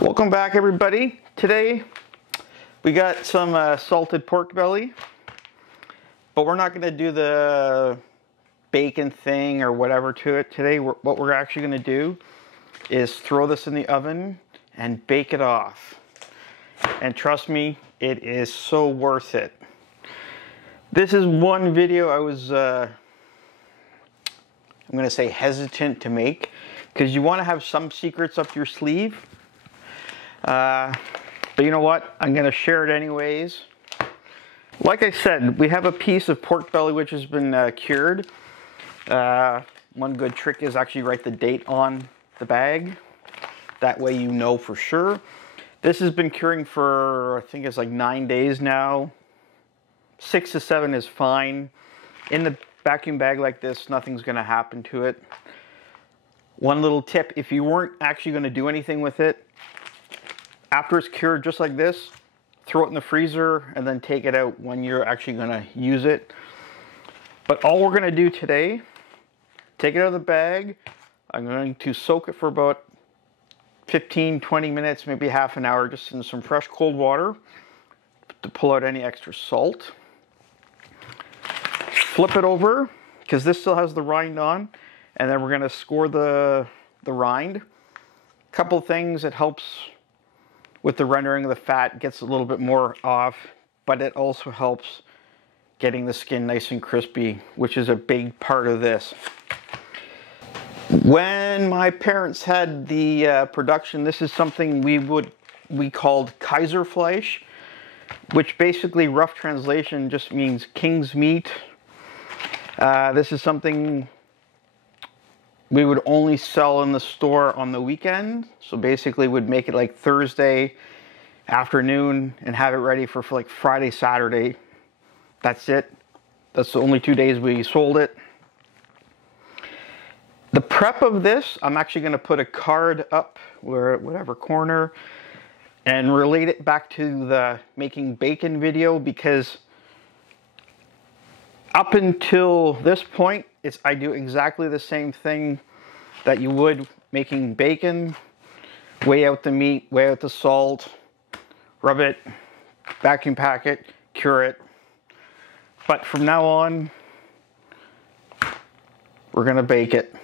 Welcome back, everybody. Today we got some salted pork belly, but we're not going to do the bacon thing or whatever to it. Today what we're actually going to do is throw this in the oven and bake it off. And trust me, it is so worth it. This is one video I was I'm going to say hesitant to make, because you want to have some secrets up your sleeve. But you know what? I'm going to share it anyways. Like I said, we have a piece of pork belly which has been cured. One good trick is actually write the date on the bag. That way you know for sure. This has been curing for, I think it's like 9 days now. 6 to 7 is fine. In the vacuum bag like this, nothing's going to happen to it. One little tip, if you weren't actually going to do anything with it, after it's cured just like this, throw it in the freezer and then take it out when you're actually going to use it. But all we're going to do today, take it out of the bag. I'm going to soak it for about 15-20 minutes, maybe half an hour, just in some fresh cold water to pull out any extra salt. Flip it over, because this still has the rind on, and then we're going to score the rind. Couple things, it helps with the rendering of the fat, gets a little bit more off, but it also helps getting the skin nice and crispy, which is a big part of this. When my parents had the production, this is something we called Kaiserfleisch, which basically, rough translation, just means king's meat. This is something we would only sell in the store on the weekend. So basically would make it like Thursday afternoon and have it ready for like Friday, Saturday. That's it. That's the only 2 days we sold it. The prep of this, I'm actually going to put a card up whatever corner and relate it back to the making bacon video, because up until this point, I do exactly the same thing that you would making bacon. Weigh out the meat, weigh out the salt, rub it, vacuum pack it, cure it. But from now on, we're gonna bake it.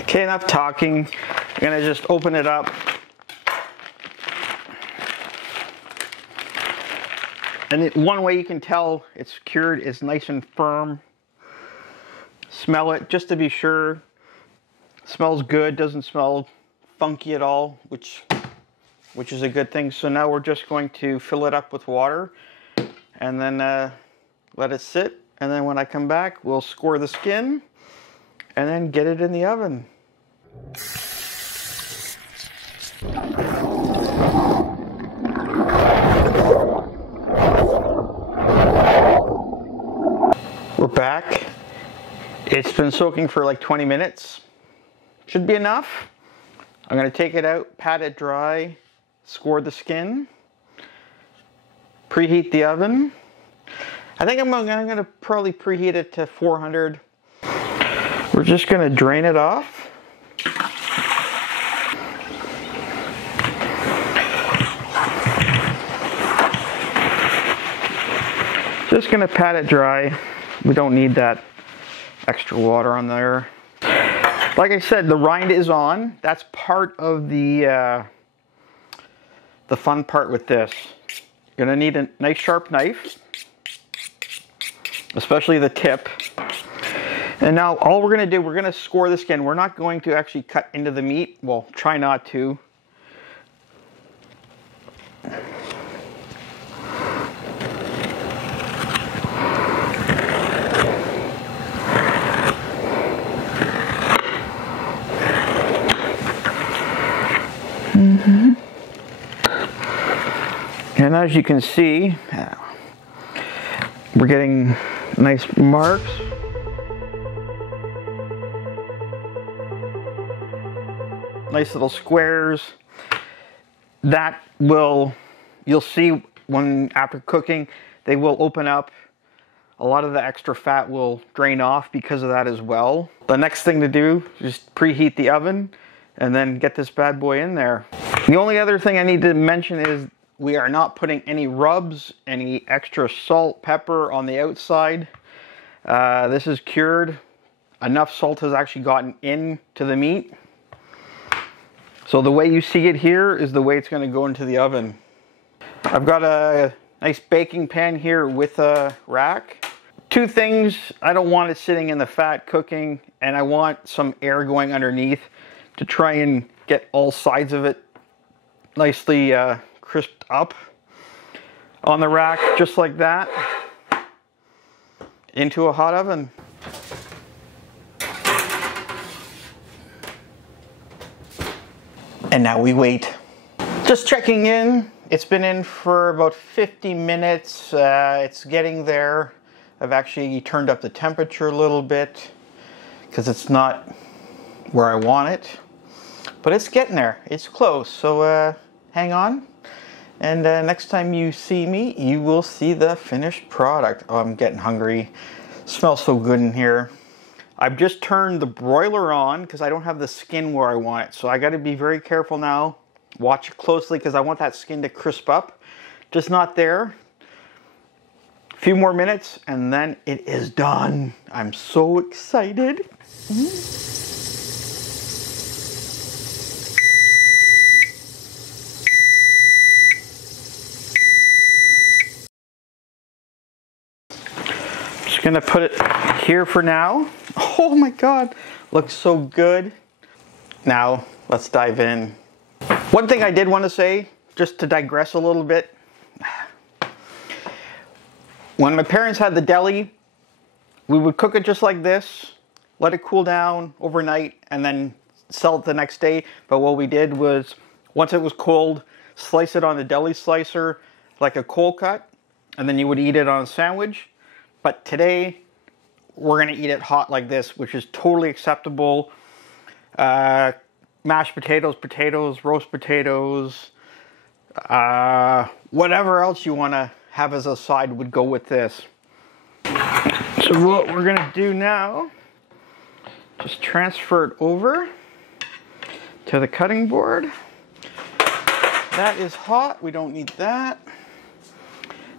Okay, enough talking. I'm gonna just open it up. And one way you can tell it's cured is nice and firm. Smell it just to be sure. Smells good, doesn't smell funky at all, which is a good thing. So now we're just going to fill it up with water and then let it sit. And then when I come back, we'll score the skin and then get it in the oven. We're back. It's been soaking for like 20 minutes. Should be enough. I'm going to take it out, pat it dry, score the skin, preheat the oven. I think I'm going to probably preheat it to 400. We're just going to drain it off. Just going to pat it dry. We don't need that extra water on there. Like I said, the rind is on. That's part of the fun part with this. You're going to need a nice sharp knife, especially the tip. And now all we're going to do, we're going to score the skin. We're not going to actually cut into the meat. Well, try not to. And as you can see, we're getting nice marks. Nice little squares. that will, you'll see when after cooking, they will open up. A lot of the extra fat will drain off because of that as well. The next thing to do is just preheat the oven and then get this bad boy in there. The only other thing I need to mention is we are not putting any rubs, any extra salt, pepper on the outside. This is cured. Enough salt has actually gotten into the meat. So the way you see it here is the way it's going to go into the oven. I've got a nice baking pan here with a rack. Two things, I don't want it sitting in the fat cooking, and I want some air going underneath to try and get all sides of it nicely crisped up on the rack, just like that, into a hot oven. And now we wait. Just checking in. It's been in for about 50 minutes. It's getting there. I've actually turned up the temperature a little bit because it's not where I want it, but it's getting there. It's close. So hang on. And next time you see me, you will see the finished product. Oh, I'm getting hungry. Smells so good in here. I've just turned the broiler on because I don't have the skin where I want it. So I got to be very careful now. Watch it closely because I want that skin to crisp up. Just not there. A few more minutes and then it is done. I'm so excited. Just gonna put it here for now. Oh my God, looks so good. Now let's dive in. One thing I did want to say, just to digress a little bit. When my parents had the deli, we would cook it just like this, let it cool down overnight, and then sell it the next day. But what we did was, once it was cold, slice it on the deli slicer like a cold cut, and then you would eat it on a sandwich. But today, we're gonna eat it hot like this, which is totally acceptable. Mashed potatoes, roast potatoes, whatever else you wanna have as a side would go with this. So what we're gonna do now, just transfer it over to the cutting board. That is hot, we don't need that.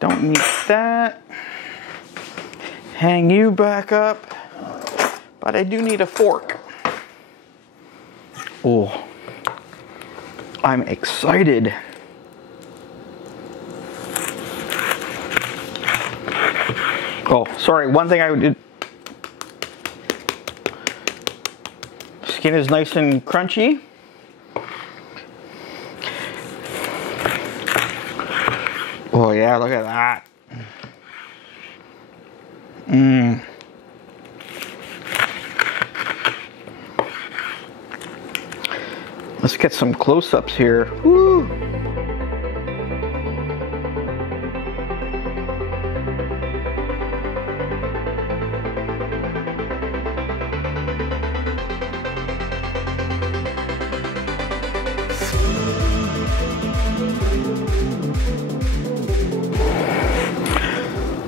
Don't need that. Hang you back up, but I do need a fork. Oh, I'm excited. Oh, sorry, one thing I did. Skin is nice and crunchy. Oh yeah, look at that. Let's get some close-ups here. Woo!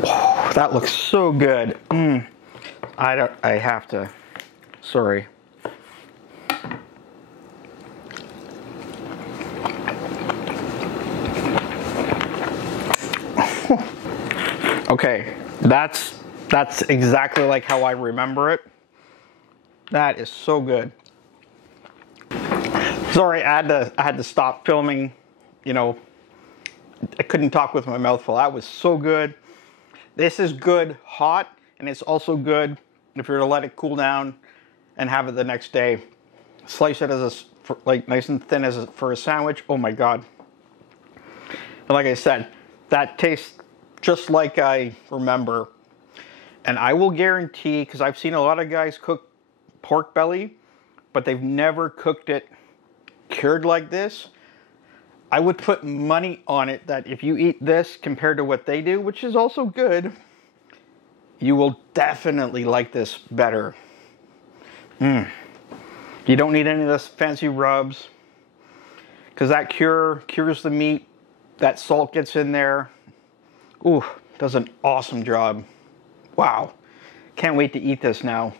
Oh, that looks so good. I have to, sorry. Okay, that's exactly like how I remember it. That is so good. Sorry, I had to stop filming. You know, I couldn't talk with my mouth full. That was so good. This is good hot, and it's also good if you're to let it cool down and have it the next day. Slice it as like nice and thin as for a sandwich. Oh my God. And like I said, that tastes just like I remember. And I will guarantee, because I've seen a lot of guys cook pork belly, but they've never cooked it cured like this. I would put money on it that if you eat this compared to what they do, which is also good, you will definitely like this better. You don't need any of this fancy rubs. because that cures the meat. That salt gets in there. Ooh, does an awesome job. Wow. Can't wait to eat this now.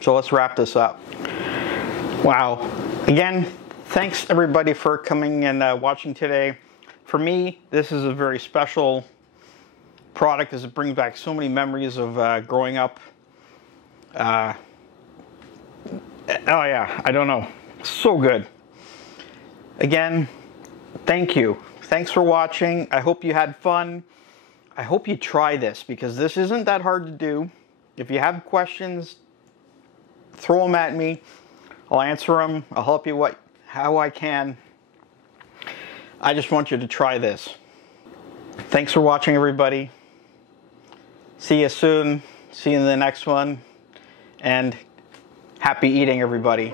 So let's wrap this up. Wow. Again, thanks everybody for coming and watching today. For me, this is a very special product as it brings back so many memories of growing up. Oh yeah, I don't know. So good. Again, thank you. Thanks for watching. I hope you had fun. I hope you try this because this isn't that hard to do. If you have questions, throw them at me. I'll answer them. I'll help you how I can. I just want you to try this. Thanks for watching, everybody. See you soon. See you in the next one. And happy eating, everybody.